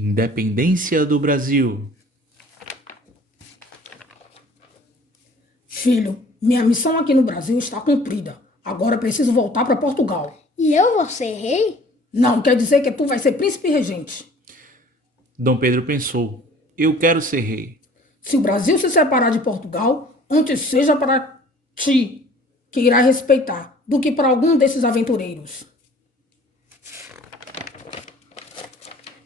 Independência do Brasil. Filho, minha missão aqui no Brasil está cumprida. Agora preciso voltar para Portugal. E eu vou ser rei? Não quer dizer que tu vai ser príncipe regente. Dom Pedro pensou: eu quero ser rei. Se o Brasil se separar de Portugal, antes seja para ti, que irá respeitar, do que para algum desses aventureiros.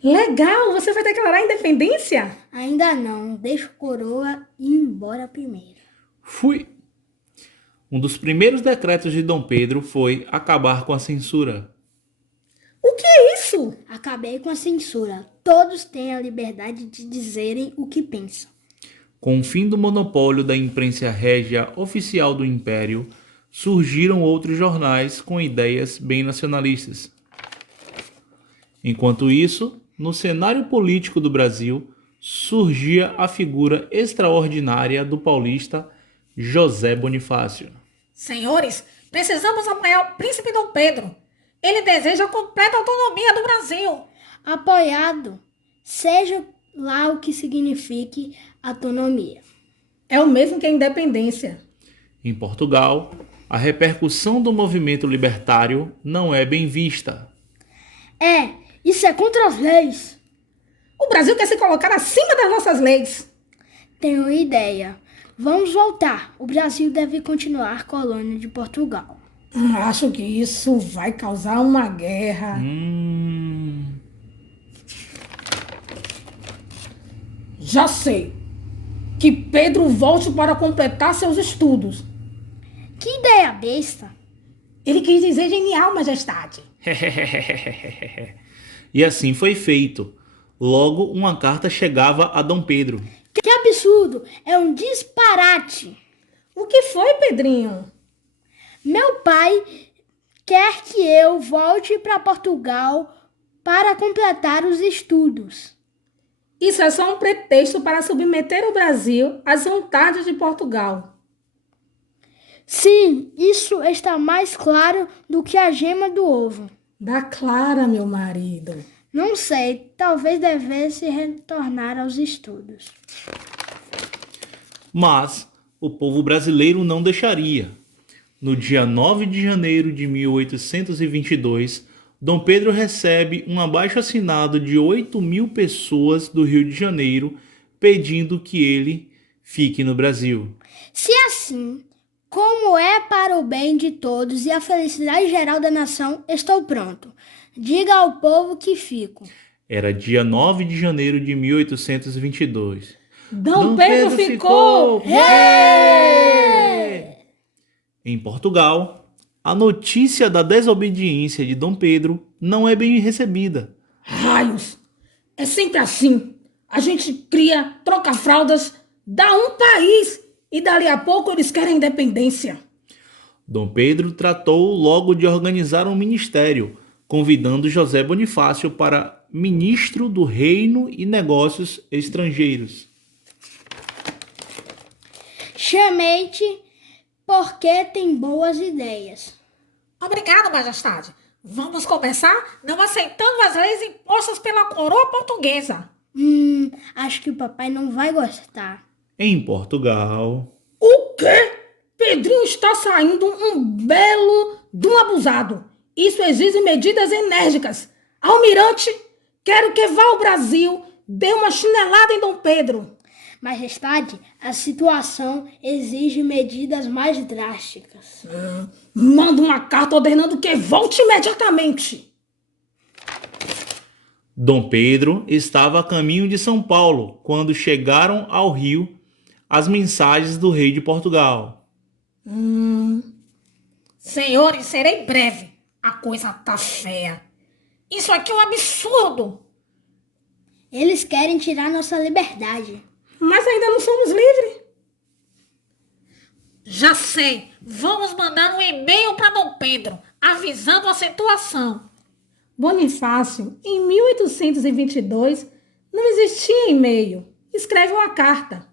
Legal, você vai declarar a independência? Ainda não. Deixa o coroa ir embora primeiro. Fui. Um dos primeiros decretos de Dom Pedro foi acabar com a censura. O que é isso? Acabei com a censura. Todos têm a liberdade de dizerem o que pensam. Com o fim do monopólio da imprensa régia oficial do Império, surgiram outros jornais com ideias bem nacionalistas. Enquanto isso, no cenário político do Brasil, surgia a figura extraordinária do paulista José Bonifácio. Senhores, precisamos apoiar o príncipe Dom Pedro. Ele deseja a completa autonomia do Brasil. Apoiado, seja lá o que signifique autonomia. É o mesmo que a independência. Em Portugal, a repercussão do movimento libertário não é bem vista. Isso é contra as leis. O Brasil quer se colocar acima das nossas leis. Tenho ideia. Vamos voltar. O Brasil deve continuar colônia de Portugal. Acho que isso vai causar uma guerra. Já sei. Que Pedro volte para completar seus estudos. Que ideia besta. Ele quis dizer genial, majestade. E assim foi feito. Logo, uma carta chegava a Dom Pedro. Que absurdo! É um disparate. O que foi, Pedrinho? Meu pai quer que eu volte para Portugal para completar os estudos. Isso é só um pretexto para submeter o Brasil às vontades de Portugal. Sim, isso está mais claro do que a gema do ovo. Da Clara, meu marido. Não sei, talvez devesse retornar aos estudos. Mas o povo brasileiro não deixaria. No dia 9 de janeiro de 1822, Dom Pedro recebe um abaixo-assinado de 8.000 pessoas do Rio de Janeiro pedindo que ele fique no Brasil. Se assim, como é para o bem de todos e a felicidade geral da nação, estou pronto. Diga ao povo que fico. Era dia 9 de janeiro de 1822. Dom Pedro ficou rei! Em Portugal, a notícia da desobediência de Dom Pedro não é bem recebida. Raios! É sempre assim. A gente cria, troca fraldas, dá um país e dali a pouco eles querem independência. Dom Pedro tratou logo de organizar um ministério, convidando José Bonifácio para ministro do Reino e Negócios Estrangeiros. Chamei-te porque tem boas ideias. Obrigado, majestade. Vamos começar não aceitando as leis impostas pela coroa portuguesa. Acho que o papai não vai gostar. Em Portugal, O quê? Pedrinho está saindo um belo de um abusado. Isso exige medidas enérgicas. Almirante, quero que vá ao Brasil, dê uma chinelada em Dom Pedro. Majestade, a situação exige medidas mais drásticas. Manda uma carta ordenando que volte imediatamente. Dom Pedro estava a caminho de São Paulo quando chegaram ao Rio as mensagens do rei de Portugal. Senhores, serei breve. A coisa tá feia. Isso aqui é um absurdo. Eles querem tirar nossa liberdade. Mas ainda não somos livres. Já sei. Vamos mandar um e-mail para Dom Pedro, avisando a situação. Bonifácio, em 1822, não existia e-mail. Escreve uma carta.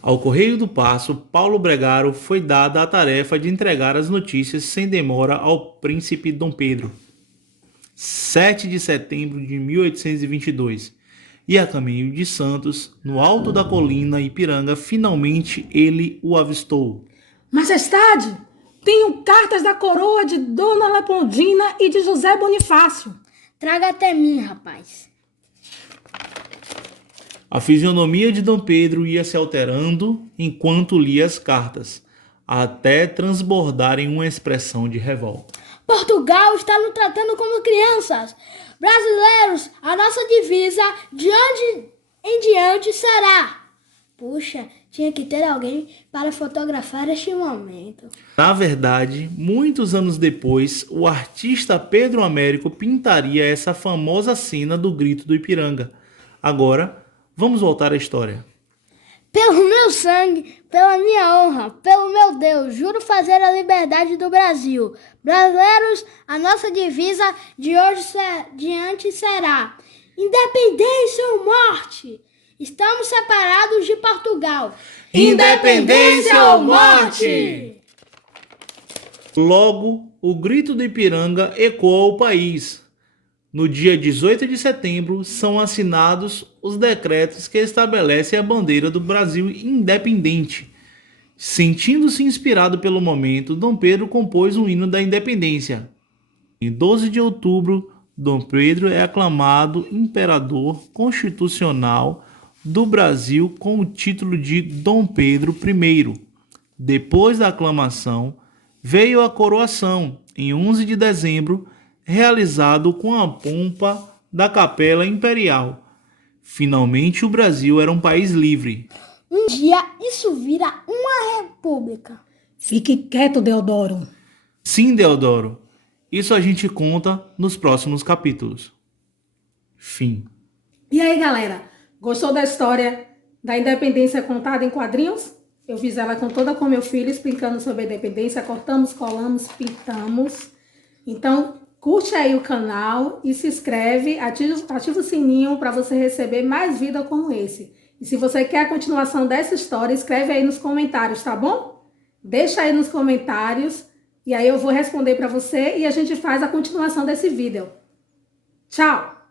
Ao Correio do Paço, Paulo Bregaro foi dada a tarefa de entregar as notícias sem demora ao príncipe Dom Pedro. 7 de setembro de 1822. e a caminho de Santos, no alto da colina Ipiranga, finalmente ele o avistou. Majestade, tenho cartas da coroa de Dona Leopoldina e de José Bonifácio. Traga até mim, rapaz. A fisionomia de Dom Pedro ia se alterando enquanto lia as cartas, até transbordar em uma expressão de revolta. Portugal está nos tratando como crianças. Brasileiros, a nossa divisa de onde em diante será. Puxa, tinha que ter alguém para fotografar este momento. Na verdade, muitos anos depois, o artista Pedro Américo pintaria essa famosa cena do Grito do Ipiranga. Agora, vamos voltar à história. Pelo meu sangue, pela minha honra, pelo meu Deus, juro fazer a liberdade do Brasil. Brasileiros, a nossa divisa de hoje diante será independência ou morte. Estamos separados de Portugal. Independência ou morte! Logo, o Grito do Ipiranga ecoou ao país. No dia 18 de setembro, são assinados os decretos que estabelecem a bandeira do Brasil independente. Sentindo-se inspirado pelo momento, Dom Pedro compôs um hino da independência. Em 12 de outubro, Dom Pedro é aclamado imperador constitucional do Brasil com o título de Dom Pedro I. Depois da aclamação, veio a coroação, em 11 de dezembro, realizado com a pompa da Capela Imperial. Finalmente o Brasil era um país livre. Um dia isso vira uma república. Fique quieto, Deodoro. Sim, Deodoro. Isso a gente conta nos próximos capítulos. Fim. E aí, galera? Gostou da história da independência contada em quadrinhos? Eu fiz ela com toda com meu filho, explicando sobre a independência. Cortamos, colamos, pintamos. Então, curte aí o canal e se inscreve, ativa o sininho para você receber mais vídeos como esse. E se você quer a continuação dessa história, escreve aí nos comentários, tá bom? Deixa aí nos comentários e aí eu vou responder para você e a gente faz a continuação desse vídeo. Tchau!